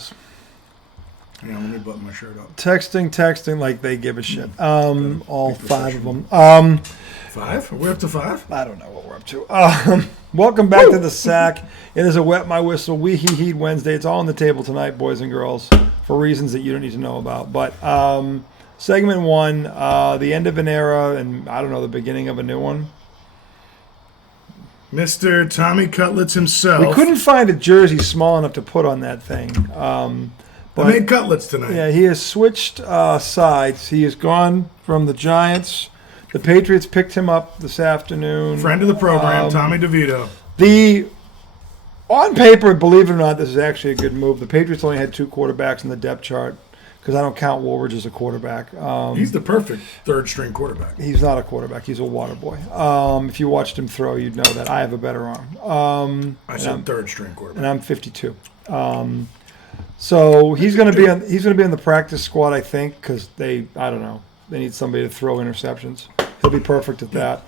this. Yeah, let me button my shirt up. Texting like they give a shit. All 5 of them. 5? Are we up to 5? I don't know what we're up to. Welcome back to the Sack. It is a Wet My Whistle Wee Hee Hee Wednesday. It's all on the table tonight, boys and girls, for reasons that you don't need to know about. But segment 1, the end of an era, and I don't know, the beginning of a new one. Mr. Tommy Cutlets himself. We couldn't find a jersey small enough to put on that thing. But I made cutlets tonight. Yeah, he has switched sides. He has gone from the Giants. The Patriots picked him up this afternoon. Friend of the program, Tommy DeVito. On paper, believe it or not, this is actually a good move. The Patriots only had 2 quarterbacks in the depth chart because I don't count Woolridge as a quarterback. He's the perfect third-string quarterback. He's not a quarterback. He's a water boy. If you watched him throw, you'd know that I have a better arm. I said third-string quarterback. And I'm 52. So he's going to be on the practice squad, I think, because they need somebody to throw interceptions. He'll be perfect at that.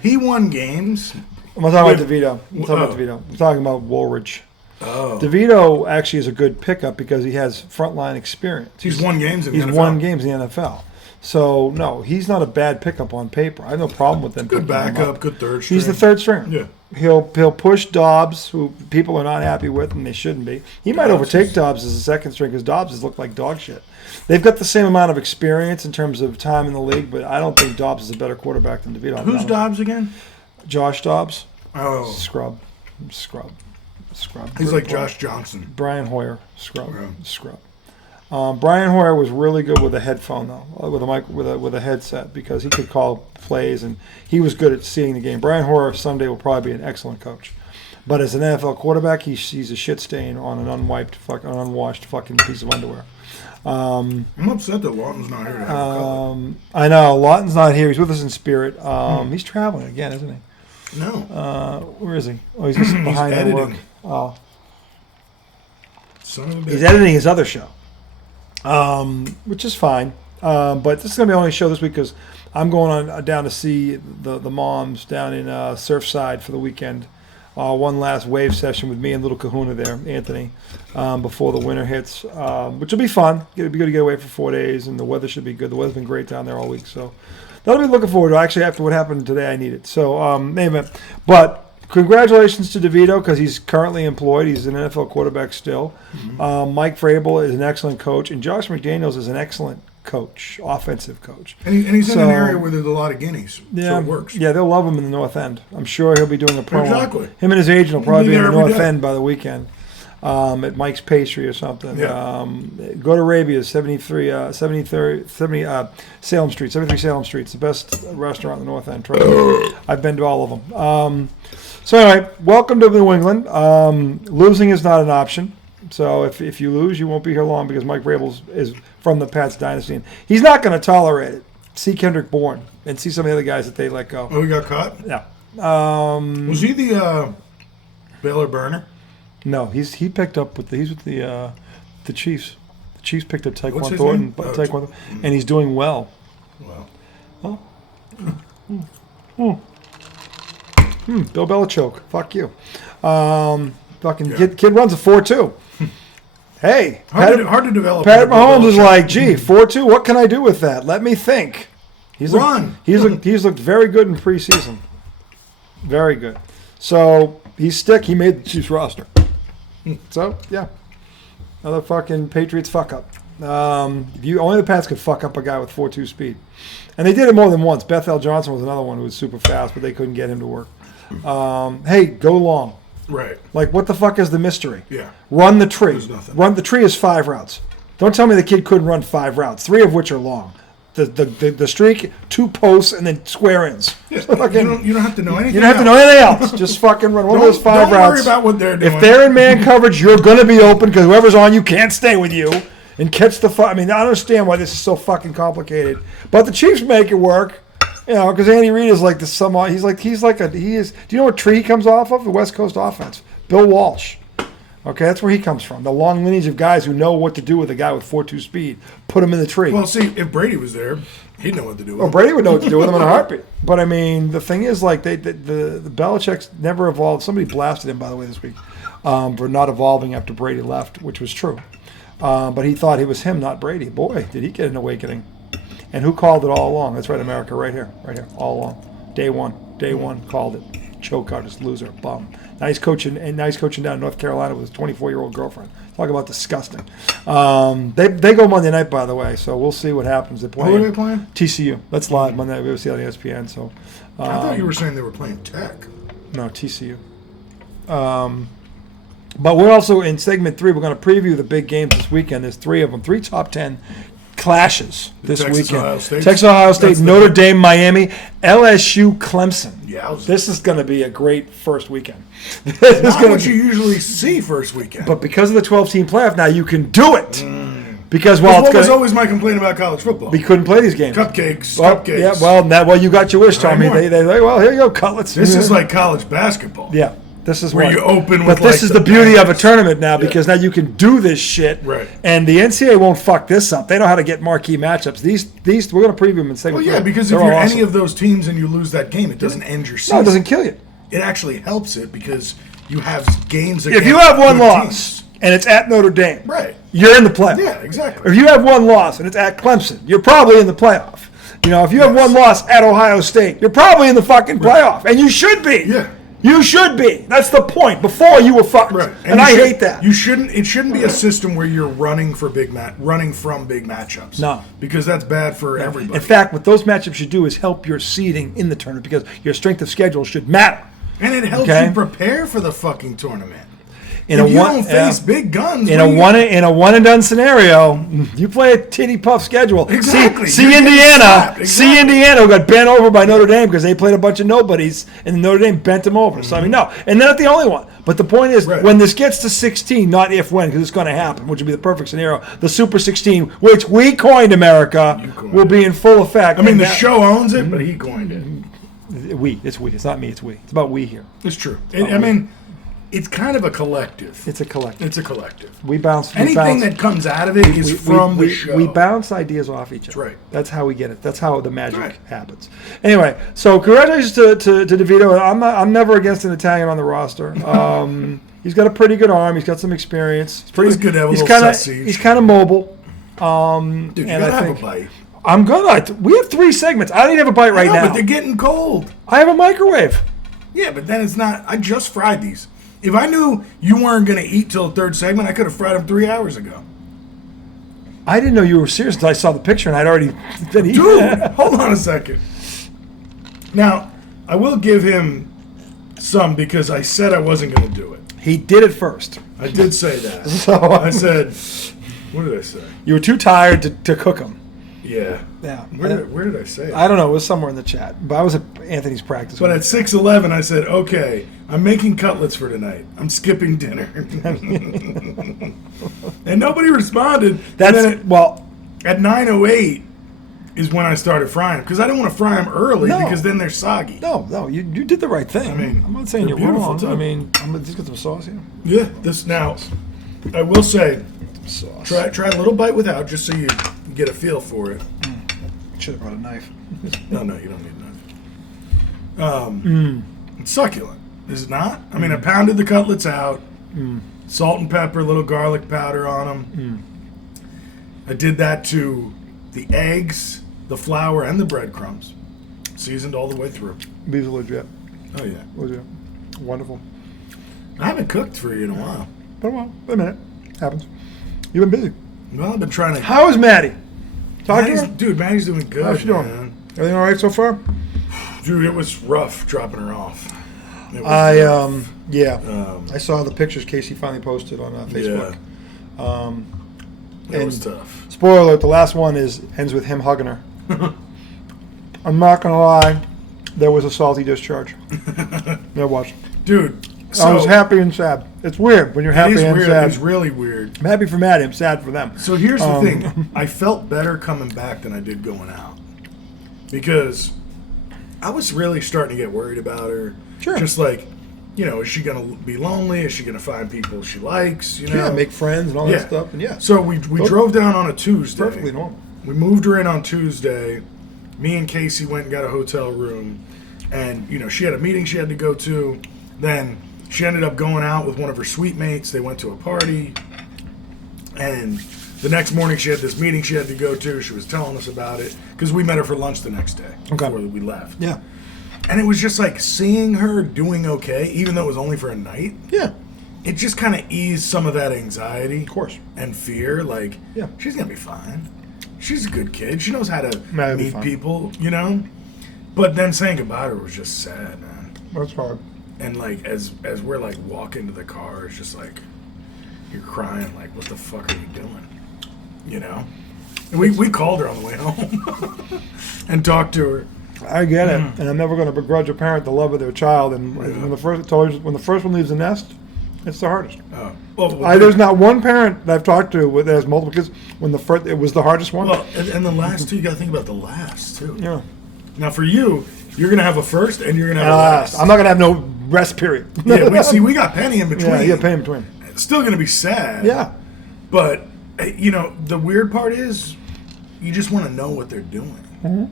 He won games. I'm not talking about DeVito. I'm talking about Woolridge. Oh. DeVito actually is a good pickup because he has frontline experience. He's won games in the NFL. He's won games in the NFL. So, no, he's not a bad pickup on paper. I have no problem with them. Good backup, good third string. He's the third stringer. Yeah. He'll push Dobbs, who people are not happy with, and they shouldn't be. He might overtake Dobbs as a second string because Dobbs has looked like dog shit. They've got the same amount of experience in terms of time in the league, but I don't think Dobbs is a better quarterback than DeVito. Who's Dobbs again? Josh Dobbs. Oh. Scrub. He's like Josh Johnson. Brian Hoyer. Scrub. Yeah. Scrub. Brian Hoyer was really good with a headphone though, with a mic, with a headset, because he could call plays and he was good at seeing the game. Brian Hoyer someday will probably be an excellent coach, but as an NFL quarterback, he's a shit stain on an unwashed fucking piece of underwear. I'm upset that Lawton's not here to have I know Lawton's not here. He's with us in spirit. He's traveling again, isn't he? No. Where is he? Oh, he's just behind editing. work. Oh, Son of a bitch. he's editing his other show. Which is fine. But this is going to be the only show this week because I'm going on down to see the moms down in Surfside for the weekend. One last wave session with me and little Kahuna there, Anthony, before the winter hits, which will be fun. It'll be good to get away for 4 days, and the weather should be good. The weather's been great down there all week, so that'll be looking forward to. Actually, after what happened today, I need it. So, anyway, but congratulations to DeVito because he's currently employed. He's an NFL quarterback still. Mm-hmm. Mike Vrabel is an excellent coach, and Josh McDaniels is an excellent coach, offensive coach. And he's in an area where there's a lot of guineas, so it works. Yeah, they'll love him in the North End. I'm sure he'll be doing a promo. Exactly. Him and his agent will probably be in the North day. End by the weekend at Mike's Pastry or something. Yeah. Go to Arabia's, 73 Salem Street. 73 Salem Street. It's the best restaurant in the North End. Trust me. I've been to all of them. So anyway, welcome to New England. Losing is not an option. So if you lose, you won't be here long because Mike Vrabel is from the Pats dynasty. And he's not going to tolerate it. See Kendrick Bourne and see some of the other guys that they let go. Oh, he got caught? Yeah. Was he the Baylor burner? No, he picked up he's with the Chiefs. The Chiefs picked up What's Tyquan his Thornton, name? and he's doing well. Wow. Bill Belichick, fuck you. Kid runs a 4.2. Hey, hard to develop. Pat Mahomes is like, gee, 4.2. What can I do with that? Let me think. He's looked very good in preseason. Very good. So He made the Chiefs roster. So yeah, another fucking Patriots fuck up. Only the Pats could fuck up a guy with 4.2 speed, and they did it more than once. Bethel Johnson was another one who was super fast, but they couldn't get him to work. Hey, go long. Right. Like, what the fuck is the mystery? Yeah. Run the tree. There's nothing. The tree is 5 routes. Don't tell me the kid couldn't run 5 routes, 3 of which are long. The streak, 2 posts, and then square ins. Yeah, you don't have to know anything. You don't have to know anything else. Just fucking run one of those 5 routes. Don't worry about what they're doing. If they're in man coverage, you're going to be open because whoever's on you can't stay with you and catch the I mean, I don't understand why this is so fucking complicated. But the Chiefs make it work. Because Andy Reid is like this. Do you know what tree he comes off of? The West Coast offense. Bill Walsh. Okay, that's where he comes from. The long lineage of guys who know what to do with a guy with 4.2 speed. Put him in the tree. Well, see, if Brady was there, he'd know what to do with Well, him. Brady would know what to do with him in a heartbeat. But I mean, the thing is, like, the Belichick's never evolved. Somebody blasted him, by the way, this week for not evolving after Brady left, which was true. But he thought it was him, not Brady. Boy, did he get an awakening. And who called it all along? That's right, America, right here, all along. Day one, called it. Choke artist, loser, bum. Now he's coaching down in North Carolina with his 24-year-old girlfriend. Talk about disgusting. They go Monday night, by the way, so we'll see what happens. They're playing. Who are they playing? TCU. That's live Monday night. We'll see on ESPN. So I thought you were saying they were playing Tech. no, TCU. But we're also in segment 3. We're going to preview the big games this weekend. There's 3 of them, 3 top 10 clashes this Texas, weekend. Ohio State. Texas, Ohio State, That's Notre Dame, Miami, LSU, Clemson. Yeah, This is going to be a great first weekend. This is not gonna what be- you usually see first weekend. But because of the 12-team playoff, now you can do it. Because while what it's was going, always my complaint about college football? we couldn't play these games. Cupcakes, Well, cupcakes. yeah, well, you got your wish, Tommy. Anymore. They well, here you go, Cutlets. This is like college basketball. yeah. This is Where what- you open with, But this like, is the the beauty of a bangers. tournament now because now you can do this shit. Right. And the NCAA won't fuck this up. They know how to get marquee matchups. These we're going to preview them and say. Well, yeah, because if you're any of those teams and you lose that game, it doesn't end your season. no, it doesn't kill you. It actually helps it because you have games against If you have one good loss teams. and it's at Notre Dame, Right. you're in the playoff. Yeah, exactly. If you have one loss and it's at Clemson, you're probably in the playoff. You know, if you have Yes. one loss at Ohio State, you're probably in the fucking playoff, and you should be. Yeah. You should be. That's the point. Before you were fucked, Right. and you I should- hate that. You shouldn't. It shouldn't be a system where you're running from big matchups. No. because that's bad for everybody. In fact, what those matchups should do is help your seeding in the tournament because your strength of schedule should matter. and it helps Okay. you prepare for the fucking tournament. In if a you one, don't face big guns, in what a do you- one and done scenario, you play a titty puff schedule. Exactly. See You're getting Indiana. slapped. See Exactly. Indiana who got bent over by Notre Dame because they played a bunch of nobodies, and Notre Dame bent them over. So I mean, no, and they're not the only one. But the point is, Right. when this gets to 16, not if when, because it's going to happen, which would be the perfect scenario. The Super 16, which we coined America, coined will be in full effect. I mean, And the that- show owns it, but he coined it. we. It's we. It's not me. It's we. It's about we here. It's true. I mean, it's kind of a collective. It's a collective. It's a collective. We bounce. Anything that comes out of it is from the show. We bounce ideas off each other. right. That's how we get it. That's how the magic Right. happens. Anyway, so congratulations to DeVito. I'm never against an Italian on the roster. He's got a pretty good arm. He's got some experience. He's pretty He's good to have a He's little kind of sausage. he's kind of mobile. Dude, you and gotta I have think a bite. I'm gonna. We have 3 segments. I don't even have a bite right I know, now. but they're getting cold. I have a microwave. Yeah, but then it's not. I just fried these. If I knew you weren't going to eat till the 3rd segment, I could have fried them 3 hours ago. I didn't know you were serious until I saw the picture and I'd already been eating. Dude, hold on a second. Now, I will give him some because I said I wasn't going to do it. He did it first. I did say that. So I said, what did I say? you were too tired to cook them. Yeah. Yeah. Where did I say it? I don't know. It was somewhere in the chat. But I was at Anthony's practice. But at 6:11, I said, okay, I'm making cutlets for tonight. I'm skipping dinner. And nobody responded. That's and then well. at 9:08 is when I started frying them because I didn't want to fry them early No. because then they're soggy. No. You did the right thing. I mean, I'm not saying they're you're beautiful, wrong. too. I mean, I'm gonna just get some sauce here. Yeah, this now. I will say, Sauce. try a little bite without, just so you get a feel for it. Should have brought a knife. No, you don't need a knife. It's succulent, is it not? I mean, I pounded the cutlets out, salt and pepper, a little garlic powder on them. I did that to the eggs, the flour, and the breadcrumbs, seasoned all the way through. These are legit. Oh yeah, Legit. Wonderful. I haven't cooked for you in a while. But well, wait a minute. Happens. You've been busy. Well, I've been trying to. How is Maddie? Talk to her. Dude, Maddie's doing good. How's she doing? man. Everything all right so far? Dude, it was rough dropping her off. It was rough. Yeah. I saw the pictures Casey finally posted on Facebook. It was and- tough. Spoiler alert: the last one ends with him hugging her. I'm not gonna lie, there was a salty discharge. There was. Dude, I was happy and sad. It's weird when you're It happy is and weird. sad. It's really weird. I'm happy for Maddie. I'm sad for them. So here's the thing. I felt better coming back than I did going out. Because I was really starting to get worried about her. Sure. Just like, is she going to be lonely? Is she going to find people she likes? Yeah, make friends and all that stuff. And yeah. So we drove down on a Tuesday. Perfectly normal. We moved her in on Tuesday. Me and Casey went and got a hotel room. And, she had a meeting she had to go to. Then she ended up going out with one of her suite mates. They went to a party. And the next morning she had this meeting she had to go to. She was telling us about it. Because we met her for lunch the next day before we left. Yeah. And it was just like seeing her doing okay, even though it was only for a night. Yeah. It just kind of eased some of that anxiety. Of course. And fear. Like, she's going to be fine. She's a good kid. She knows how to meet people, But then saying goodbye to her was just sad, man. That's hard. And, like, as we're, like, walking to the car, it's just like, you're crying, like, what the fuck are you doing? And we called her on the way home and talked to her. I get it, and I'm never going to begrudge a parent the love of their child. And when the first one leaves the nest, it's the hardest. There's not one parent that I've talked to that has multiple kids when it was the hardest one. Well, and the last two, you got to think about the last too. Yeah. Now for you, you're going to have a first and you're going to have a last. I'm not going to have no rest period. Yeah, we got Penny in between. Yeah, you got Penny in between. It's still going to be sad. Yeah. But the weird part is, you just want to know what they're doing. Mm-hmm.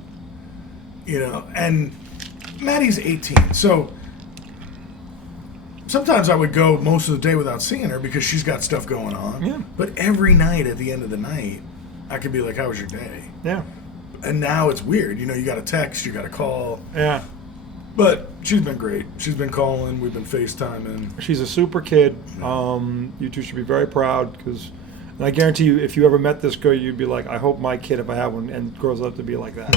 And Maddie's 18, so sometimes I would go most of the day without seeing her because she's got stuff going on. Yeah. But every night at the end of the night, I could be like, how was your day? Yeah. And now it's weird. You got to text, you got to call. Yeah. But she's been great. She's been calling. We've been FaceTiming. She's a super kid. You two should be very proud because, and I guarantee you, if you ever met this girl, you'd be like, I hope my kid, if I have one, and grows up to be like that.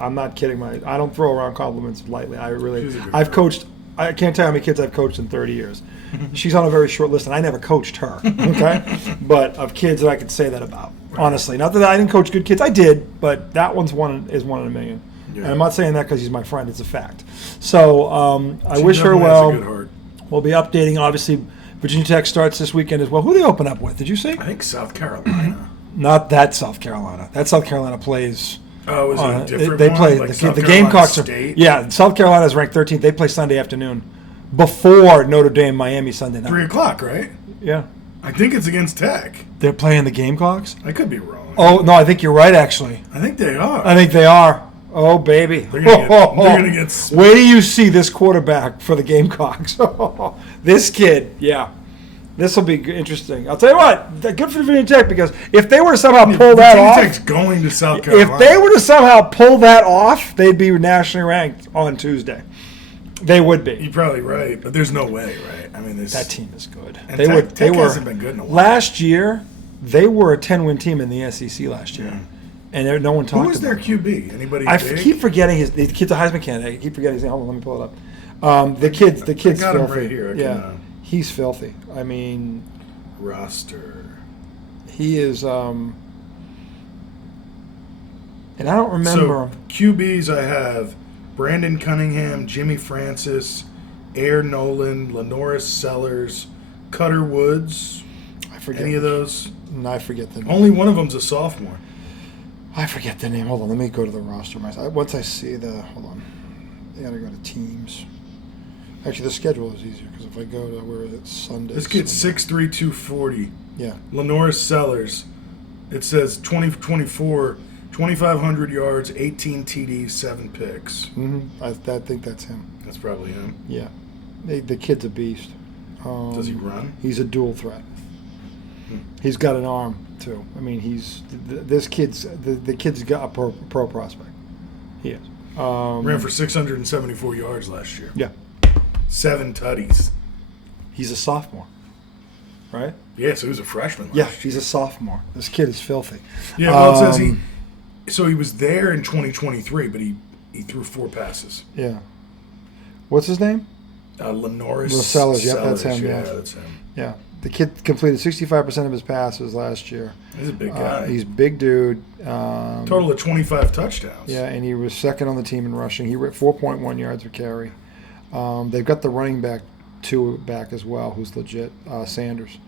I'm not kidding. I don't throw around compliments lightly. I've coached. I can't tell you how many kids I've coached in 30 years. She's on a very short list, and I never coached her. Okay, but of kids that I could say that about. Right. Honestly, not that I didn't coach good kids. I did, but that one's one in a million. Yeah. And I'm not saying that because he's my friend. It's a fact. So I wish her well. Has a good heart. We'll be updating. Obviously, Virginia Tech starts this weekend as well. Who do they open up with? Did you see? I think South Carolina. Not that South Carolina. That South Carolina plays. Oh, is it a different they one? play Like the Gamecocks. State? Yeah, South Carolina is ranked 13th. They play Sunday afternoon before Notre Dame, Miami Sunday night. 3:00, right? Yeah. I think it's against Tech. They're playing the Gamecocks? I could be wrong. Oh, no, I think you're right, actually. I think they are. I think they are. Oh, baby. They're gonna get Wait till you see this quarterback for the Gamecocks. This kid, yeah. This will be interesting. I'll tell you what, good for Virginia Tech because if they were to somehow pull that off, Virginia Tech's going to South Carolina. If they were to somehow pull that off, they'd be nationally ranked on Tuesday. They would be. You're probably right, but there's no way, right? I mean, that team is good. And Tech hasn't been good in a while. Last year, they were a 10-win team in the SEC last year, and no one talked about. Who was their QB? Anybody? I big? keep forgetting the kid's a Heisman candidate. I keep forgetting his name. Hold on, let me pull it up. The kid's I got him filthy. right here. Yeah, he's filthy. I mean. Roster. He is, and I don't remember. So, QBs I have Brandon Cunningham, Jimmy Francis, Air Nolan, Lenoris Sellers, Cutter Woods. I forget. Any of those? No, I forget the name. Only one of them's a sophomore. I forget the name. Hold on, let me go to the roster myself. Once I see hold on. I gotta go to teams. Actually, the schedule is easier because if I go to where is it? Sunday. This kid's 6'3", 240. Yeah. Lenoris Sellers. It says 2024, 2,500 yards, 18 TDs, 7 picks. Mm-hmm. I think that's him. That's probably him. Yeah. The kid's a beast. Does he run? He's a dual threat. He's got an arm too. I mean, the kid's got a pro prospect. He is. Ran for 674 yards last year. Yeah. 7 tutties. He's a sophomore, right? Yeah, so he was a freshman last year. Yeah, he's a sophomore. This kid is filthy. Yeah, well, it says he was there in 2023, but he threw 4 passes. Yeah. What's his name? Lenoris Sellers. Yeah, that's him. Yeah, that's him. Yeah. The kid completed 65% of his passes last year. He's a big guy. He's a big dude. Total of 25 touchdowns. Yeah, and he was second on the team in rushing. He ran 4.1 yards per carry. They've got the running back as well, who's legit, Sanders.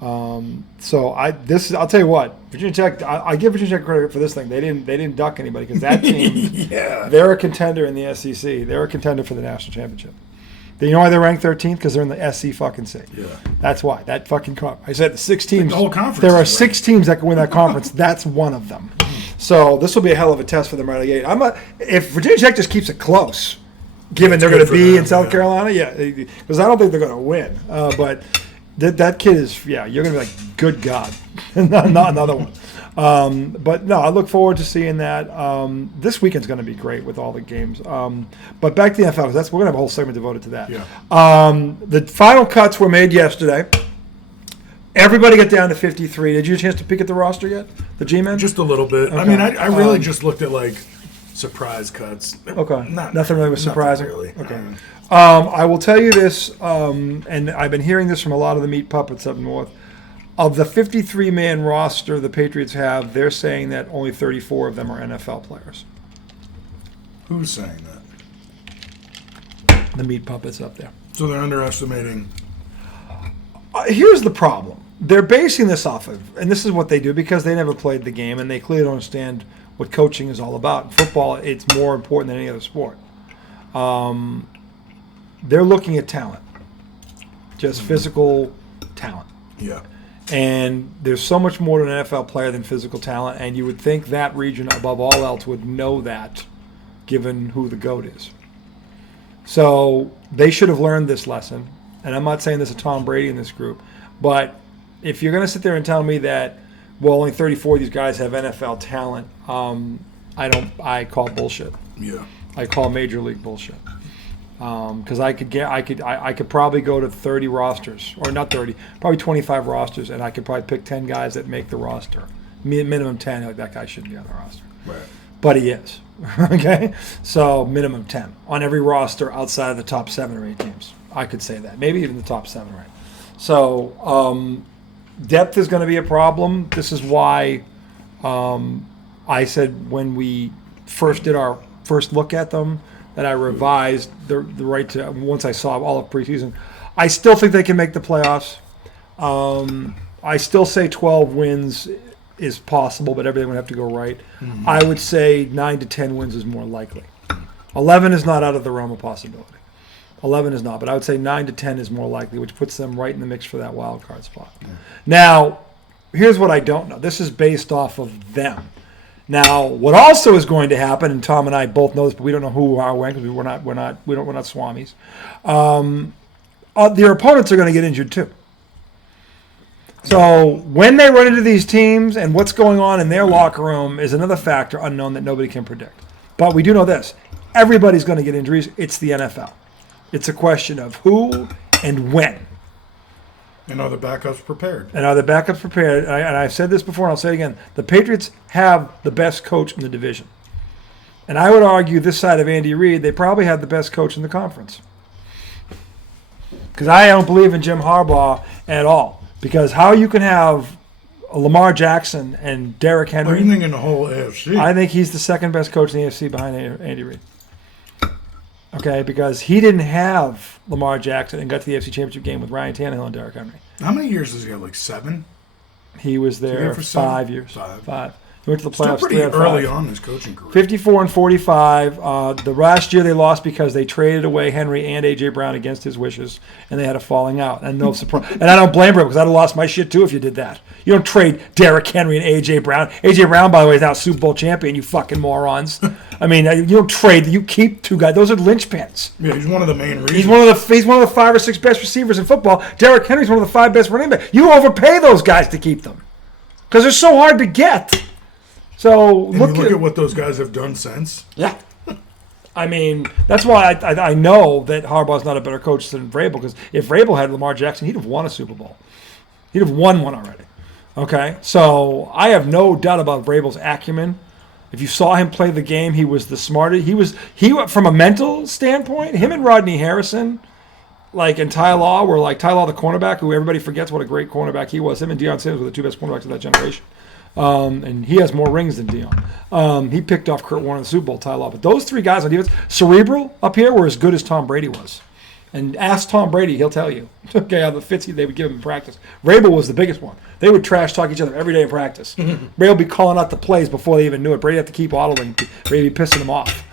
So I'll tell you what, Virginia Tech. I give Virginia Tech credit for this thing. They didn't duck anybody because that team, yeah, they're a contender in the SEC. They're a contender for the national championship. You know why they're ranked 13th? Because they're in the SC fucking C. Yeah. That's why. That fucking conference. I said the 6 teams. The whole conference. There are 6 teams that can win that conference. That's one of them. So this will be a hell of a test for them right out of the gate. If Virginia Tech just keeps it close, given they're going to be in South Carolina, because I don't think they're going to win. But that kid is, you're going to be like, good God, not another one. But no, I look forward to seeing that. This weekend's going to be great with all the games. But back to the NFL, because we're going to have a whole segment devoted to that. Yeah. The final cuts were made yesterday. Everybody got down to 53. Did you get a chance to peek at the roster yet? The G-Men? Just a little bit. Okay. I mean, I really just looked at like surprise cuts. Okay. Nothing really was surprising. Really. Okay. I will tell you this, and I've been hearing this from a lot of the meat puppets up north. Of the 53-man roster the Patriots have, they're saying that only 34 of them are NFL players. Who's saying that? The meat puppets up there. So they're underestimating. Here's the problem. They're basing this off of, and this is what they do because they never played the game and they clearly don't understand what coaching is all about. In football, it's more important than any other sport. They're looking at talent, just physical talent. Yeah. And there's so much more to an NFL player than physical talent, and you would think that region, above all else, would know that, given who the GOAT is. So they should have learned this lesson. And I'm not saying this to Tom Brady in this group, but if you're going to sit there and tell me that, well, only 34 of these guys have NFL talent, I call bullshit. Yeah. I call major league bullshit. Because I could probably go to 30 rosters, or not 30, probably 25 rosters, and I could probably pick 10 guys that make the roster. Minimum 10, like that guy shouldn't be on the roster. Right. But he is. Okay? So minimum 10 on every roster outside of the top 7 or 8 teams. I could say that. Maybe even the top 7 or 8. So depth is going to be a problem. This is why I said when we first did our first look at them, that I revised the right to, once I saw all of preseason. I still think they can make the playoffs. I still say 12 wins is possible, but everything would have to go right. Mm-hmm. I would say 9 to 10 wins is more likely. 11 is not out of the realm of possibility. 11 is not, but I would say 9 to 10 is more likely, which puts them right in the mix for that wild card spot. Yeah. Now, here's what I don't know. This is based off of them. Now, what also is going to happen, and Tom and I both know this, but we don't know who are when because we're not swamis. Their opponents are going to get injured too. So when they run into these teams and what's going on in their locker room is another factor unknown that nobody can predict. But we do know this: everybody's going to get injuries. It's the NFL. It's a question of who and when. And are the backups prepared? And I've said this before, and I'll say it again. The Patriots have the best coach in the division. And I would argue this side of Andy Reid, they probably have the best coach in the conference. Because I don't believe in Jim Harbaugh at all. Because how you can have Lamar Jackson and Derrick Henry. What do you think in the whole AFC? I think he's the second best coach in the AFC behind Andy Reid. Okay, because he didn't have Lamar Jackson and got to the AFC Championship game with Ryan Tannehill and Derrick Henry. How many years does he have? Like 7? He was there for 5 years. 5. He went to the playoffs. Still pretty early on in his coaching career. 54 and 45. The last year they lost because they traded away Henry and A.J. Brown against his wishes, and they had a falling out. And no surprise. And I don't blame him because I'd have lost my shit too if you did that. You don't trade Derrick Henry and A.J. Brown. A.J. Brown, by the way, is now Super Bowl champion, you fucking morons. I mean, you don't trade. You keep 2 guys. Those are linchpins. Yeah, he's one of the main reasons. He's one of the 5 or 6 best receivers in football. Derrick Henry's one of the 5 best running backs. You overpay those guys to keep them because they're so hard to get. So look at what those guys have done since. Yeah. I mean, that's why I know that Harbaugh's not a better coach than Vrabel, because if Vrabel had Lamar Jackson, he'd have won a Super Bowl. He'd have won one already. Okay? So I have no doubt about Vrabel's acumen. If you saw him play the game, he was the smartest. He from a mental standpoint, him and Rodney Harrison, and Ty Law were like Ty Law, the cornerback, who everybody forgets what a great cornerback he was. Him and Deion Sanders were the 2 best cornerbacks of that generation. And he has more rings than Deion. He picked off Kurt Warner in the Super Bowl, Ty Law. But those 3 guys on defense, cerebral up here, were as good as Tom Brady was. And ask Tom Brady, he'll tell you. Okay, how the fits they would give him in practice. Vrabel was the biggest one. They would trash talk each other every day in practice. Brady would be calling out the plays before they even knew it. Brady had to keep auditing. Brady would be pissing him off.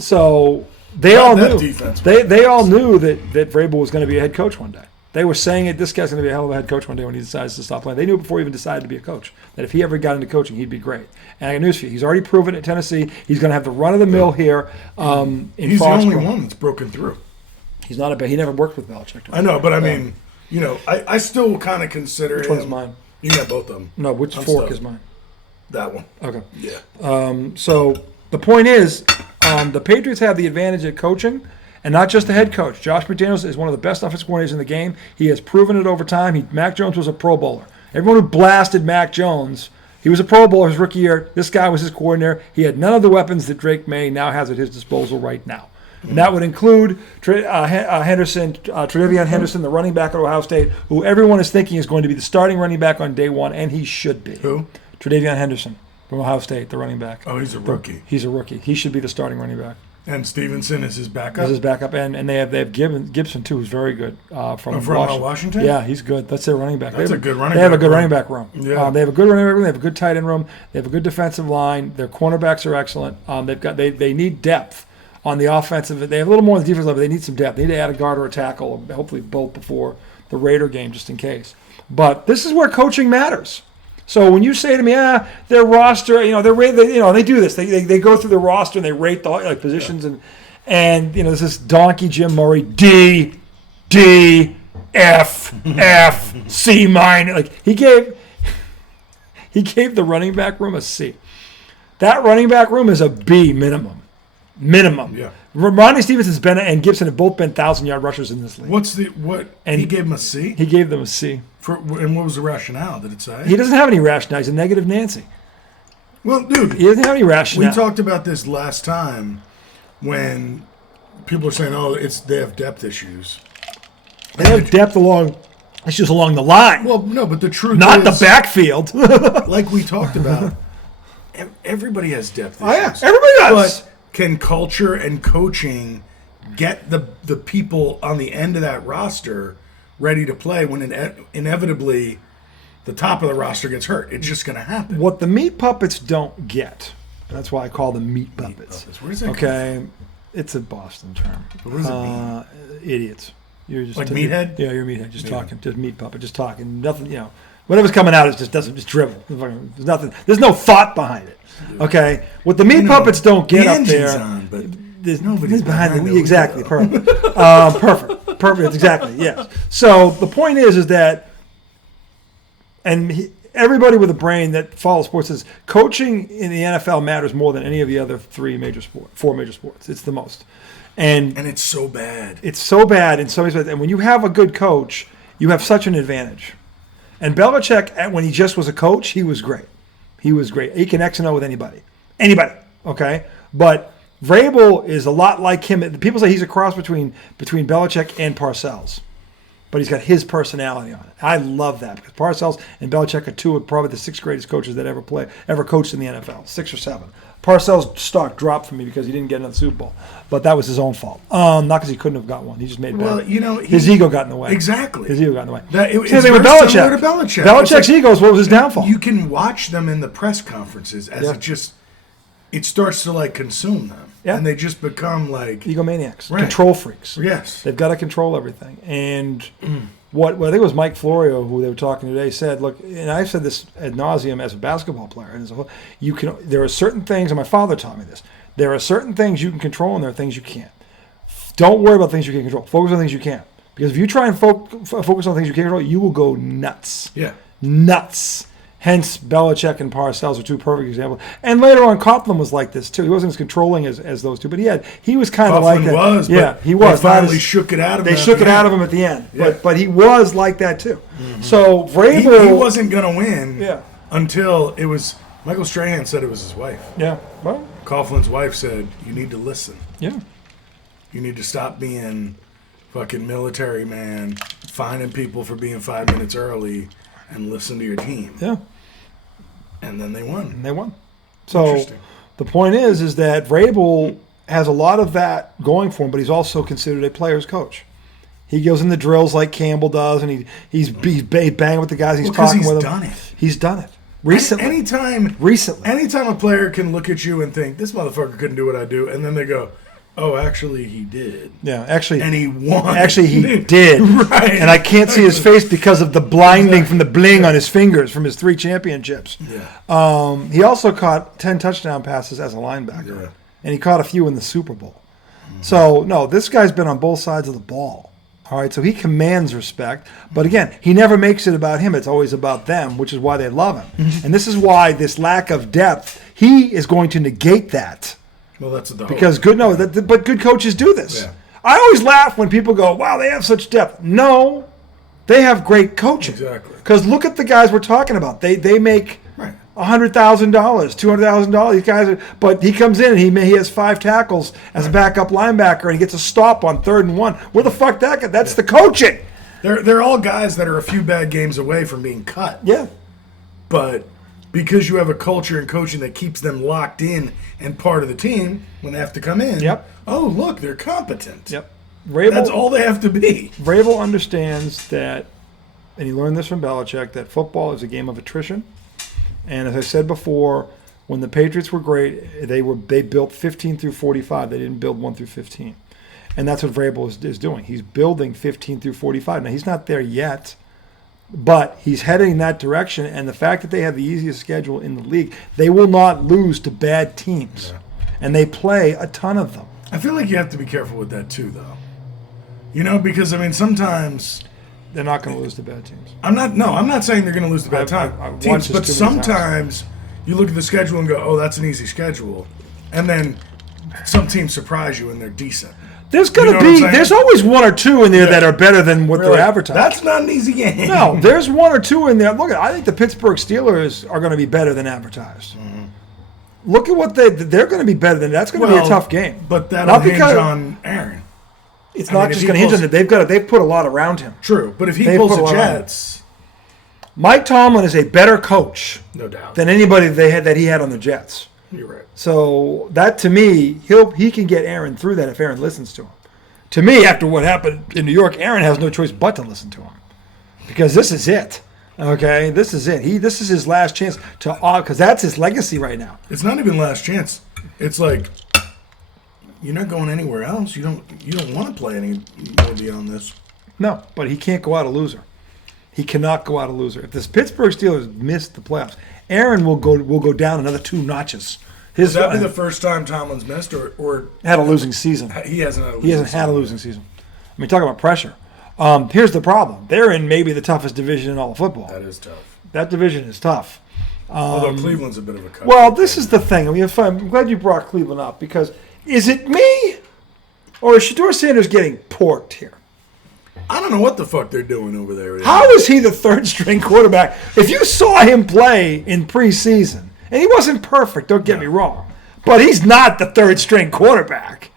So They all that knew. defense. They all knew that Vrabel was going to be a head coach one day. They were saying it. This guy's going to be a hell of a head coach one day when he decides to stop playing. They knew it before he even decided to be a coach that if he ever got into coaching, he'd be great. And I got news for you: he's already proven at Tennessee. He's going to have the run of the mill here. In He's Foxboro. the only one that's broken through. He's not he never worked with Belichick. I know, but I mean, I still kind of consider Which him. one's mine? You got both of them. No, which fork is mine? That one. Okay. Yeah. So the point is, the Patriots have the advantage at coaching, and not just the head coach. Josh McDaniels is one of the best offensive coordinators in the game. He has proven it over time. Mac Jones was a Pro Bowler. Everyone who blasted Mac Jones, he was a Pro Bowler his rookie year. This guy was his coordinator. He had none of the weapons that Drake May now has at his disposal right now. And that would include Tre'Davion Henderson, the running back at Ohio State, who everyone is thinking is going to be the starting running back on day one, and he should be. Who? Tre'Davion Henderson from Ohio State, the running back. Oh, he's a rookie. He's a rookie. He should be the starting running back. And Stevenson is his backup. This is backup, and they have Gibson too, who's very good from Washington. Yeah, he's good. That's their running back. That's a good running back. They have a good running back room. Yeah. They have a good running back room. They have a good tight end room. They have a good defensive line. Their cornerbacks are excellent. They need depth on the offensive. They have a little more on the defensive level. They need some depth. They need to add a guard or a tackle, hopefully both before the Raider game, just in case. But this is where coaching matters. So when you say to me, their roster, they do this. They go through the roster and they rate the positions and there's this donkey Jim Murray D F C minus. Like he gave the running back room a C. That running back room is a B minimum. Yeah. Ronnie Stevenson's been and Gibson have both been 1,000-yard rushers in this league. And he gave him a C? He gave them a C. And what was the rationale? Did it say? He doesn't have any rationale. He's a negative Nancy. Well, dude. He doesn't have any rationale. We talked about this last time when people are saying, they have depth issues. They have depth issues along the line. Well, no, but the truth not is, the backfield. like we talked about, everybody has depth issues. Oh, yeah. Everybody does. But can culture and coaching get the people on the end of that roster ready to play when inevitably the top of the roster gets hurt? It's just going to happen. What the meat puppets don't get, that's why I call them meat puppets. Where does that okay, come from? It's a Boston term. But what does it mean? Idiots. You're just like meathead? Yeah, you're a meathead. Just talking. Just meat puppet. Just talking. Nothing, whatever's coming out is just drivel. There's nothing. There's no thought behind it. Okay, what the meat puppets don't get up there. On, but there's nobody's behind the the exactly wheel. Perfect. Perfect. Exactly. Yes. So the point is that, and everybody with a brain that follows sports says coaching in the NFL matters more than any of the other four major sports. It's the most, and it's so bad. It's so bad in so many ways. And when you have a good coach, you have such an advantage. And Belichick, when he just was a coach, he was great. He was great. He can X and O with anybody. Okay? But Vrabel is a lot like him. People say he's a cross between Belichick and Parcells. But he's got his personality on it. I love that because Parcells and Belichick are two of probably the 6 greatest coaches that ever coached in the NFL, 6 or 7. Parcells' stock dropped for me because he didn't get another Super Bowl, but that was his own fault. Not because he couldn't have got one. He just made it bad. His ego got in the way. Exactly. His ego got in the way. It's Same thing with very Belichick. similar to Belichick. Belichick's ego is what was his downfall. You can watch them in the press conferences as it starts to consume them. Yeah. And they just become egomaniacs, right. Control freaks. Yes. They've got to control everything. And what I think it was Mike Florio who they were talking today said, look, and I've said this ad nauseum as a basketball player, and there are certain things, and my father taught me this, there are certain things you can control and there are things you can't. Don't worry about things you can control. Focus on things you can't. Because if you try and focus on things you can't control, you will go nuts. Yeah. Nuts. Hence, Belichick and Parcells are 2 perfect examples. And later on, Coughlin was like this too. He wasn't as controlling as those two, but he was kind of like that. He was. They finally shook it out of him. They shook it out of him at the end. Yeah. But he was like that too. Mm-hmm. So Vrabel, he wasn't going to win until it was. Michael Strahan said it was his wife. Yeah. Well, Coughlin's wife said, "You need to listen. Yeah. You need to stop being fucking military man, finding people for being 5 minutes early." And listen to your team. Yeah. And then they won. So the point is that Vrabel has a lot of that going for him, but he's also considered a player's coach. He goes in the drills like Campbell does, and he's banging with the guys. He's talking with them. He's done it. Recently. Anytime a player can look at you and think, this motherfucker couldn't do what I do, and then they go, Oh, actually, he did. Yeah, actually. And he won. Actually, he did. Right. And I can't see his face because of the blinding from the bling on his fingers from his 3 championships. Yeah. He also caught 10 touchdown passes as a linebacker. Yeah. And he caught a few in the Super Bowl. So, no, this guy's been on both sides of the ball. All right, so he commands respect. But again, he never makes it about him. It's always about them, which is why they love him. And this is why this lack of depth, he is going to negate that. Well, that's the Because but good coaches do this. Yeah. I always laugh when people go, wow, they have such depth. No, they have great coaching. Exactly. Because look at the guys we're talking about. They make $100,000, $200,000. These guys but he comes in and he has 5 tackles as a backup linebacker and he gets a stop on 3rd and 1. Where the fuck that guy? That's the coaching. They're all guys that are a few bad games away from being cut. Yeah. But because you have a culture and coaching that keeps them locked in and part of the team when they have to come in. Yep. Oh, look, they're competent. Yep. That's all they have to be. Vrabel understands that, and he learned this from Belichick, that football is a game of attrition. And as I said before, when the Patriots were great, they built 15 through 45. They didn't build 1 through 15. And that's what Vrabel is doing. He's building 15 through 45. Now, he's not there yet, but he's heading in that direction. And the fact that they have the easiest schedule in the league, they will not lose to bad teams. Yeah. And they play a ton of them. I feel like you have to be careful with that too, though. You know, because, I mean, sometimes they're not going to lose to bad teams. I'm not saying they're going to lose to bad teams, but sometimes you look at the schedule and go, oh, that's an easy schedule. And then some teams surprise you and they're decent. There's going to be, there's always 1 or 2 in there that are better than what they're advertising. That's not an easy game. No, there's 1 or 2 in there. Look, I think the Pittsburgh Steelers are going to be better than advertised. Mm-hmm. Look at what they're going to be better than. That's going to be a tough game. But that'll hinge on Aaron. It's not just going to hinge on it. They've put a lot around him. True, but if he pulls the Jets, Mike Tomlin is a better coach, no doubt, than anybody that he had on the Jets. You're right. So that to me, he can get Aaron through that if Aaron listens to him. To me, after what happened in New York, Aaron has no choice but to listen to him, because this is it. Okay, this is it. This is his last chance to, because that's his legacy right now. It's not even last chance. It's like, you're not going anywhere else. You don't want to play any more beyond this. No, but he can't go out a loser. He cannot go out a loser. If the Pittsburgh Steelers miss the playoffs, Aaron will go down another 2 notches. Has that been the first time Tomlin's missed, or had a losing season? He hasn't had a losing season. He hasn't had a losing season. I mean, talk about pressure. Here's the problem. They're in maybe the toughest division in all of football. That is tough. That division is tough. Although Cleveland's a bit of a cut. Well, this is the thing. I mean, I'm glad you brought Cleveland up, because is it me or is Shedeur Sanders getting porked here? I don't know what the fuck they're doing over there. How is he the 3rd string quarterback? If you saw him play in preseason, and he wasn't perfect, don't get me wrong, but he's not the 3rd string quarterback.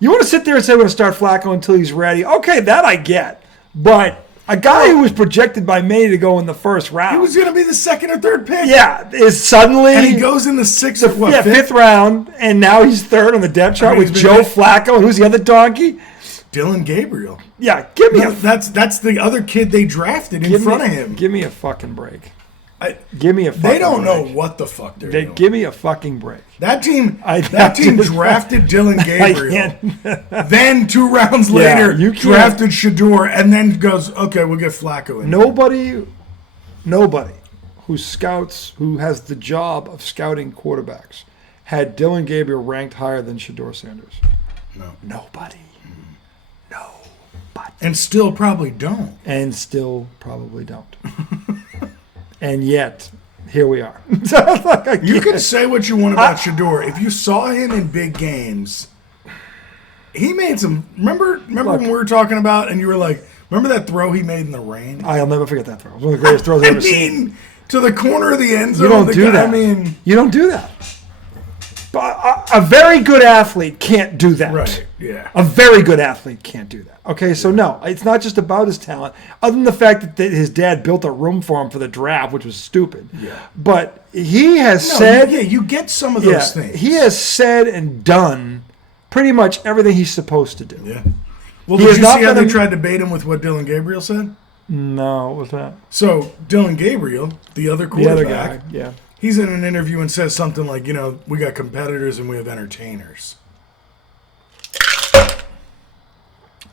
You want to sit there and say we're going to start Flacco until he's ready? Okay, that I get. But a guy who was projected by many to go in the 1st round. He was going to be the 2nd or 3rd pick. Yeah, is suddenly. And he goes in the 6th or what? 5th round, and now he's 3rd on the depth chart with Joe Flacco. And who's the other donkey? Dylan Gabriel. Yeah, give me that's the other kid they drafted in front of him. Give me a fucking break. Give me a fucking break. They don't know what the fuck they're doing. Give me a fucking break. That team drafted Dylan Gabriel. Then 2 rounds later, drafted Shedeur, and then goes, okay, we'll get Flacco in. Nobody who has the job of scouting quarterbacks had Dylan Gabriel ranked higher than Shedeur Sanders. No. Nobody. And still probably don't. And yet, here we are. You can say what you want about Shedeur. If you saw him in big games, he made some. Remember when we were talking about, and you were like, remember that throw he made in the rain? I'll never forget that throw. It was one of the greatest throws I've ever seen. To the corner of the end zone. You don't do that. You don't do that. But a very good athlete can't do that. Right, yeah. A very good athlete can't do that. Okay, so no, it's not just about his talent, other than the fact that his dad built a room for him for the draft, which was stupid. Yeah. But he has said... Yeah, you get some of those things. He has said and done pretty much everything he's supposed to do. Yeah. Well, did you see how they tried to bait him with what Dylan Gabriel said? No, what was that? So, Dylan Gabriel, the other quarterback... The other guy, yeah. He's in an interview and says something like, we got competitors and we have entertainers.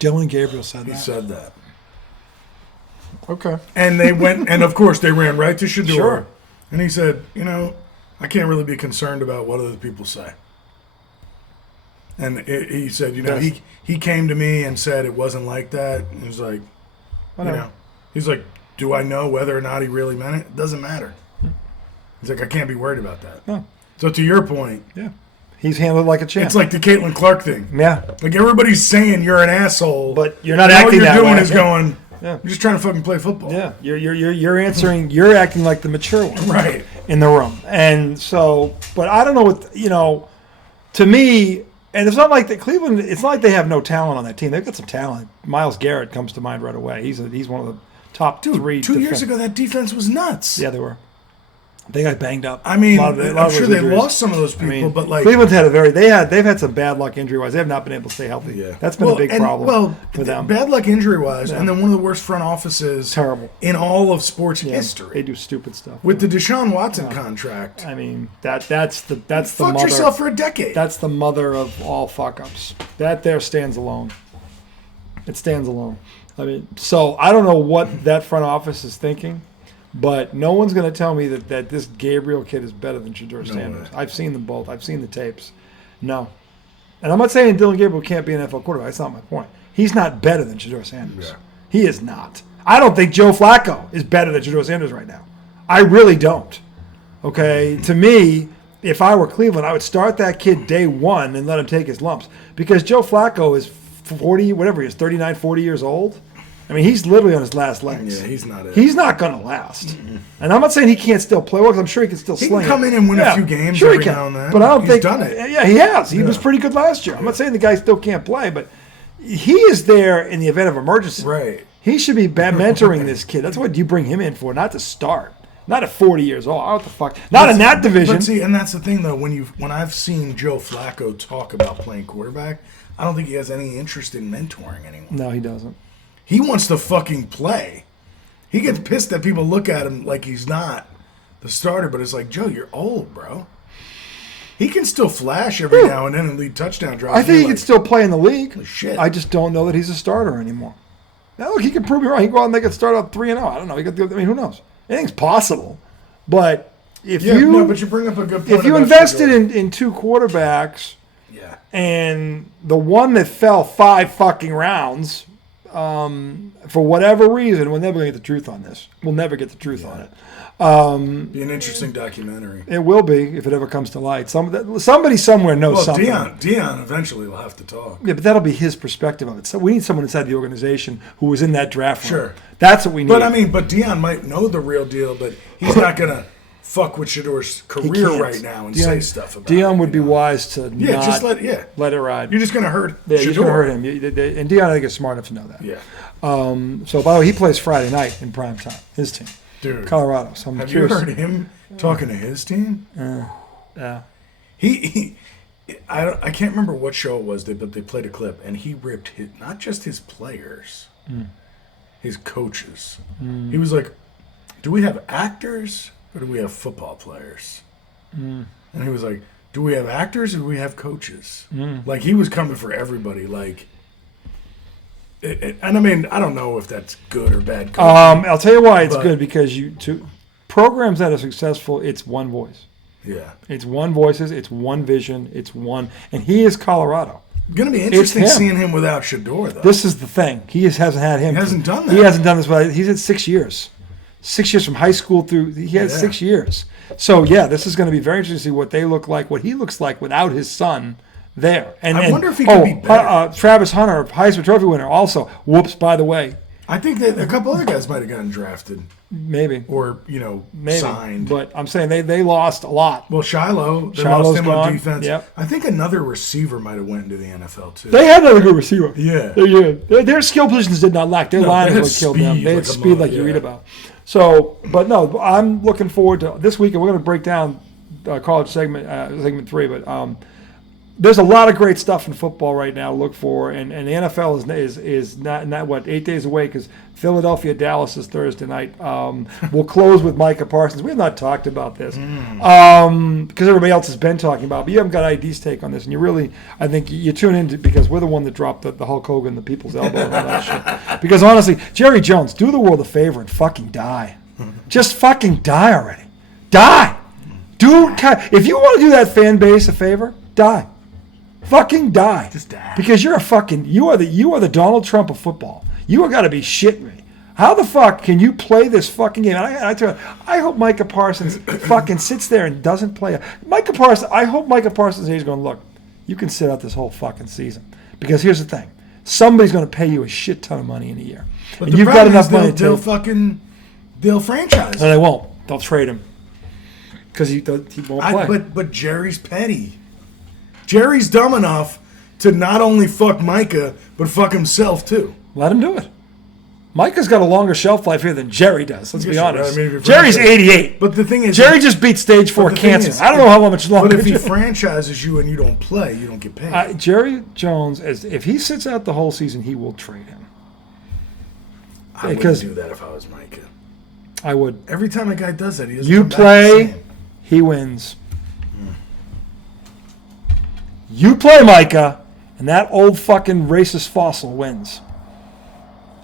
Dylan Gabriel said He that. said that. Okay. And they went, and of course they ran right to Shedeur. Sure. And he said, I can't really be concerned about what other people say. And he said, he came to me and said it wasn't like that. He was like, he's like, do I know whether or not he really meant it? It doesn't matter. He's like, I can't be worried about that. No. So to your point, Yeah. He's handled like a champ. it's like the Caitlin Clark thing. Yeah. Like everybody's saying you're an asshole, But you're not and acting all that you're doing way. is going, Yeah. you're just trying to fucking play football. Yeah. You're answering. You're acting like the mature one. Right. In the room. And so, but I don't know what, to me, and it's not like Cleveland, it's not like they have no talent on that team. They've got some talent. Myles Garrett comes to mind right away. He's one of the top three. 2 years ago, that defense was nuts. Yeah, they were. They got banged up. I mean, I'm I'm sure they lost some of those people, but like Cleveland's had they've had some bad luck injury wise. They have not been able to stay healthy. Yeah. That's been a big problem for them. Bad luck injury wise, and then one of the worst front offices Terrible. in all of sports They history. do stupid stuff. With the Deshaun Watson contract. I mean, that's the Fuck mother. yourself for a decade. That's the mother of all fuck ups. That there stands alone. It stands alone. I mean, so I don't know what that front office is thinking, but no one's going to tell me that this Gabriel kid is better than Shedeur Sanders. way. I've seen them both. I've seen the tapes. No. And I'm not saying Dylan Gabriel can't be an NFL quarterback. That's not my point. He's not better than Shedeur Sanders. Yeah. He is not. I don't think Joe Flacco is better than Shedeur Sanders right now. I really don't. Okay? To me, if I were Cleveland, I would start that kid day one and let him take his lumps. Because Joe Flacco is 40, whatever he is, 39, 40 years old. I mean, he's literally on his last legs. Yeah, he's not it. He's not going to last. Mm-hmm. And I'm not saying he can't still play well, because I'm sure he can still He sling can come it. in and win a few games every he can. now and then. But I don't He's think done it. Yeah, he has. He was pretty good last year. I'm not saying the guy still can't play, but he is there in the event of emergency. Right. He should be mentoring this kid. That's what you bring him in for, not to start. Not at 40 years old. What the fuck? Not in that division. But see, and that's the thing, though. When I've seen Joe Flacco talk about playing quarterback, I don't think he has any interest in mentoring anyone. No, he doesn't. He wants to fucking play. He gets pissed that people look at him like he's not the starter, but it's like, Joe, you're old, bro. He can still flash every now and then and lead touchdown drives. I think he can still play in the league. Shit. I just don't know that he's a starter anymore. Now, look, he can prove me wrong. He can go out and they could start out 3-0. I don't know. Who knows? Anything's possible. But but you bring up a good point. If you invested in two quarterbacks, yeah, and the one that fell 5 fucking rounds, for whatever reason, we'll never get the truth on this. We'll never get the truth on it. Be an interesting documentary. It will be if it ever comes to light. Somebody somewhere knows something. Deion eventually will have to talk. Yeah, but that'll be his perspective of it. So we need someone inside the organization who was in that draft room. Sure. That's what we need. But Deion might know the real deal, but he's not gonna fuck with Shedeur's career right now and say stuff about it. Deion would be wise to just let it ride. You're just gonna hurt. Yeah, you're going to hurt Shedeur. him. And Deion, I think, is smart enough to know that. Yeah. So, by the way, he plays Friday night in prime time. His team, Dude, Colorado. So I'm have curious. you heard him talking to his team? Yeah. I can't remember what show it was, but they played a clip, and he ripped not just his players, his coaches. He was like, "Do we have actors or do we have football players?" And he was like, "Do we have actors or do we have coaches?" Like he was coming for everybody. Like, and I mean, I don't know if that's good or bad. Coaching, I'll tell you why it's good, because programs that are successful, it's one voice. Yeah. It's one voices, it's one vision, and he is Colorado. Going to be interesting seeing him without Shedeur, though. This is the thing. He hasn't had him. He hasn't done that. He hasn't done this. He's had 6 years. 6 years from high school through. He has 6 years. So, this is going to be very interesting to see what they look like, what he looks like without his son there. I wonder if he could be better. Travis Hunter, Heisman Trophy winner, also. Whoops, by the way. I think that a couple other guys might have gotten drafted. Maybe. Or, signed. But I'm saying they lost a lot. Well, Shiloh's lost him on defense. Yep. I think another receiver might have went into the NFL, too. They had another good receiver. Yeah. Their skill positions did not lack. Their line is what killed them. They had speed like you read about. So, but no, I'm looking forward to this weekend. We're going to break down college segment 3, but there's a lot of great stuff in football right now to look for, and the NFL is not what 8 days away because Philadelphia Dallas is Thursday night. We'll close with Micah Parsons. We have not talked about this because everybody else has been talking about it, but you haven't got ID's take on this, and you really, I think you tune in because we're the one that dropped the Hulk Hogan, the people's elbow, and all that shit. Because honestly, Jerry Jones, do the world a favor and fucking die. Just fucking die already. Die. Dude, if you want to do that fan base a favor, die. Fucking die. Just die. Because you are the Donald Trump of football. You are got to be shitting me. How the fuck can you play this fucking game? I tell you, I hope Micah Parsons fucking sits there and doesn't play. I hope Micah Parsons is going, look, you can sit out this whole fucking season. Because here's the thing. Somebody's going to pay you a shit ton of money in a year. But and you've got enough money they'll franchise. No, they won't. They'll trade him. Because he won't play. But Jerry's petty. Jerry's dumb enough to not only fuck Micah, but fuck himself too. Let him do it. Micah's got a longer shelf life here than Jerry does. Let's be honest. Right. I mean, Jerry's 88. But the thing is, Jerry just beat stage 4 cancer. I don't know how much longer. But if he franchises you and you don't play, you don't get paid. Jerry Jones, if he sits out the whole season, he will trade him. I wouldn't do that if I was Micah. I would. Every time a guy does that, he doesn't You come back the play, same. he wins. You play Micah, and that old fucking racist fossil wins.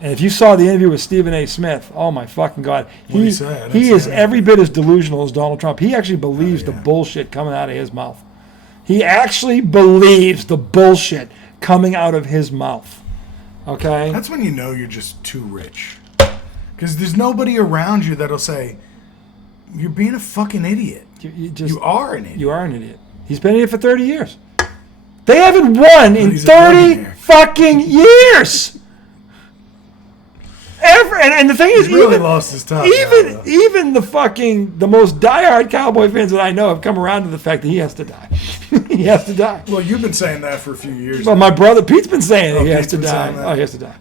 And if you saw the interview with Stephen A. Smith, oh my fucking God. He is every bit as delusional as Donald Trump. He actually believes the bullshit coming out of his mouth. He actually believes the bullshit coming out of his mouth. Okay? That's when you know you're just too rich. Because there's nobody around you that'll say, you're being a fucking idiot. You are an idiot. You are an idiot. He's been here for 30 years. They haven't won in 30 fucking years. And the thing is, he's really lost his top. Even the most diehard Cowboy fans that I know have come around to the fact that he has to die. He has to die. Well, you've been saying that for a few years. Well, my brother Pete's been saying he has to die. Oh, he has to die.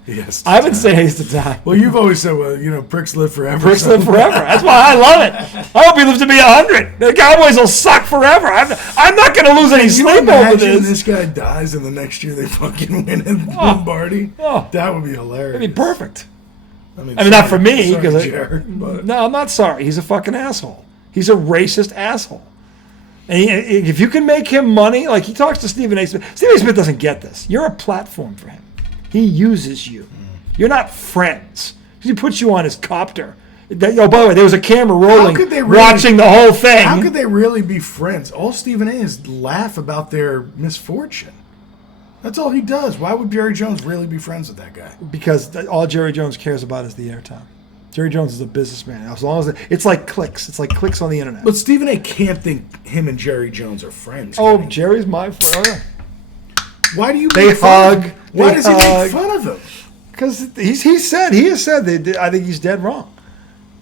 I've been saying he has to die. Well, you've always said, pricks live forever. Pricks live forever. That's why I love it. I hope he lives to be 100. The Cowboys will suck forever. I'm not going to lose any sleep over this. This guy dies and the next year they fucking win at Lombardi. That would be hilarious. That'd be perfect. I mean, sorry, not for me. No, I'm not sorry. He's a fucking asshole. He's a racist asshole. And if you can make him money, like he talks to Stephen A. Smith. Stephen A. Smith doesn't get this. You're a platform for him. He uses you. You're not friends. He puts you on his copter. By the way, there was a camera rolling, watching the whole thing. How could they really be friends? All Stephen A. is laugh about their misfortune. That's all he does. Why would Jerry Jones really be friends with that guy? Because all Jerry Jones cares about is the airtime. Jerry Jones is a businessman. As long as it's like clicks. It's like clicks on the internet. But Stephen A. can't think him and Jerry Jones are friends. Oh, Jerry's my friend. Why do you? They hug. Why does he make fun of him? Because he has said I think he's dead wrong.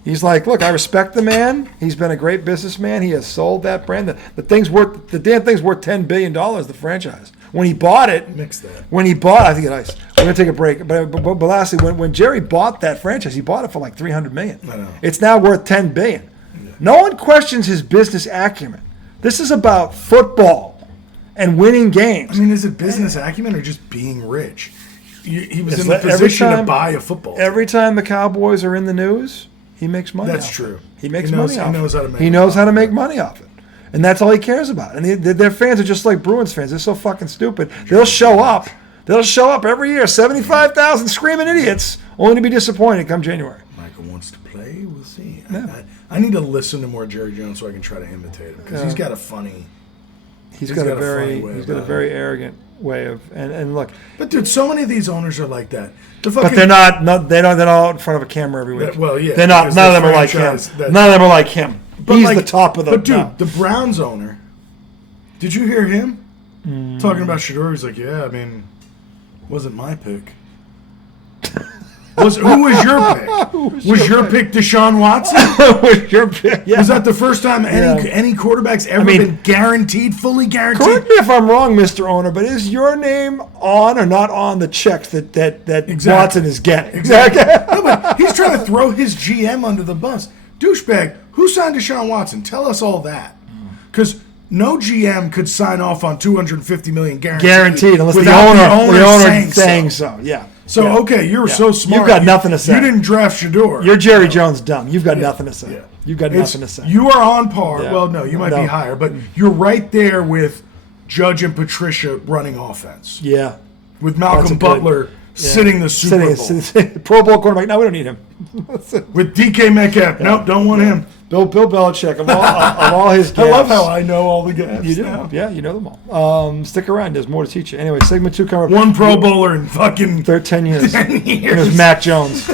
He's like, look, I respect the man. He's been a great businessman. He has sold that brand. The damn thing's worth $10 billion. The franchise. When he bought it, I think it's we're gonna take a break. But lastly, when Jerry bought that franchise, he bought it for like $300 million. I know. It's now worth $10 billion. Yeah. No one questions his business acumen. This is about football and winning games. I mean, is it business acumen or just being rich? He was in the position to buy a football team. Every time the Cowboys are in the news, he makes money. That's true. He makes money off it. He knows how to make money off it. And that's all he cares about. And their fans are just like Bruins fans. They're so fucking stupid. They'll show up. They'll show up every year, 75,000 screaming idiots, only to be disappointed come January. Michael wants to play. We'll see. Yeah. I need to listen to more Jerry Jones so I can try to imitate him because he's got a funny. He's got a very arrogant way of and look. But dude, so many of these owners are like that. But they're not. They're not out in front of a camera every week. Well, yeah. They're not. None of them are like him. None of them are like him. He's the top of the. But dude, the Browns owner. Did you hear him talking about Shador? He's like, yeah, I mean, wasn't my pick. Who was your pick? Was your pick Deshaun Watson? Was your pick? Yeah. Was that the first time any quarterback's ever been fully guaranteed? Correct me if I'm wrong, Mr. Owner, but is your name on or not on the checks that Watson is getting? Exactly. No, but he's trying to throw his GM under the bus. Douchebag, who signed Deshaun Watson? Tell us all that. Because no GM could sign off on $250 million Guaranteed, unless the without owner saying so. Yeah. So, Yeah. okay, you're so smart. You've got nothing to say. You didn't draft Shador. You're Jerry Jones dumb. You've got nothing to say. Yeah. You've got nothing to say. You are on par. Yeah. Well, no, you might be higher, but you're right there with Judge and Patricia running offense. Yeah. With Malcolm Butler sitting the Super Bowl. Pro Bowl quarterback. No, we don't need him. With DK Metcalf. Nope, don't want him. Bill Belichick of all his games. I love how I know all the games. You do. Now. Yeah, you know them all. Stick around. There's more to teach you. Anyway, segment 2 coming up. One Pro Bowler in fucking 10 years. 10 years. And it was Mac Jones,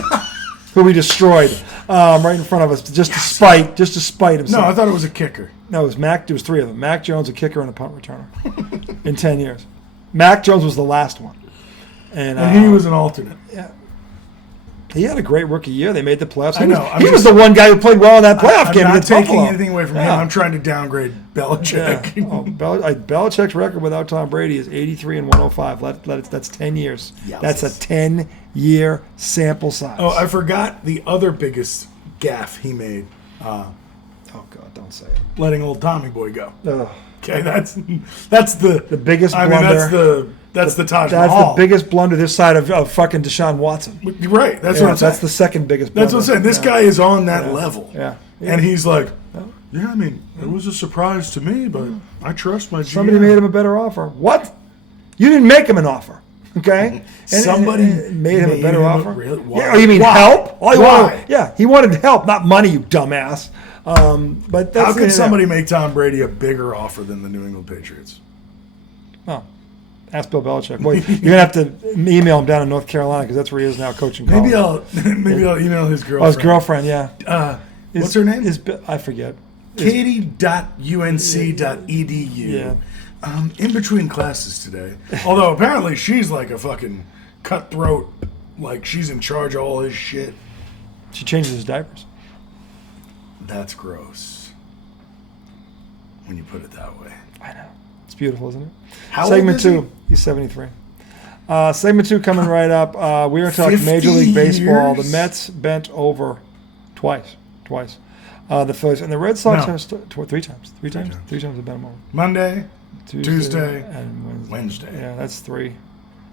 who we destroyed right in front of us just to spite himself. No, I thought it was a kicker. No, it was Mac. There was 3 of them. Mac Jones, a kicker, and a punt returner in 10 years. Mac Jones was the last one. And he was an alternate. Yeah. He had a great rookie year. They made the playoffs. I know. He was the one guy who played well in that playoff game. I'm not taking Buffalo. anything away from him. I'm trying to downgrade Belichick. Yeah. Belichick's record without Tom Brady is 83 and 105. That's 10 years. Yowzers. That's a 10-year sample size. Oh, I forgot the other biggest gaffe he made. Oh God, don't say it. Letting old Tommy Boy go. Ugh. Okay, that's the biggest blunder. That's the Taj That's Mahal. the biggest blunder this side of fucking Deshaun Watson. Right. That's what I'm saying. That's the second biggest blunder. That's what I'm saying. This guy is on that level. Yeah. And he's like, yeah, I mean, it was a surprise to me, but I trust my GM. Somebody made him a better offer. What? You didn't make him an offer. Okay? Somebody made him a better offer. Really? Why? Yeah, oh, you mean Why? help? Why? He wanted help, not money, you dumbass. But that's How could somebody make Tom Brady a bigger offer than the New England Patriots? Oh, ask Bill Belichick. Well, you're gonna have to email him down in North Carolina because that's where he is now, coaching college. Maybe I'll email his girlfriend. Oh, his girlfriend, yeah. What's her name? I forget. Katie.unc.edu. Yeah. In between classes today. Although apparently she's like a fucking cutthroat, like she's in charge of all his shit. She changes his diapers. That's gross. When you put it that way. I know. It's beautiful, isn't it? How Segment old is 2. he? He's 73. Segment 2 coming right up. We're going to talk 50 Major League Baseball. years? The Mets bent over twice. The Phillies and the Red Sox No. have 3 times. 3 times. 3 times have bent them over. Monday, Tuesday and Wednesday. Yeah, that's 3.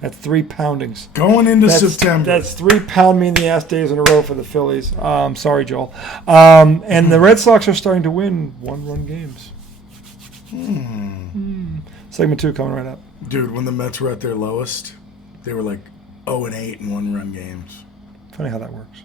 That's 3 poundings. Going into September. That's 3 pound me in the ass days in a row for the Phillies. Sorry, Joel. And the Red Sox are starting to win 1-run games. Segment 2 coming right up. Dude, when the Mets were at their lowest, they were like 0-8 in 1-run games. Funny how that works.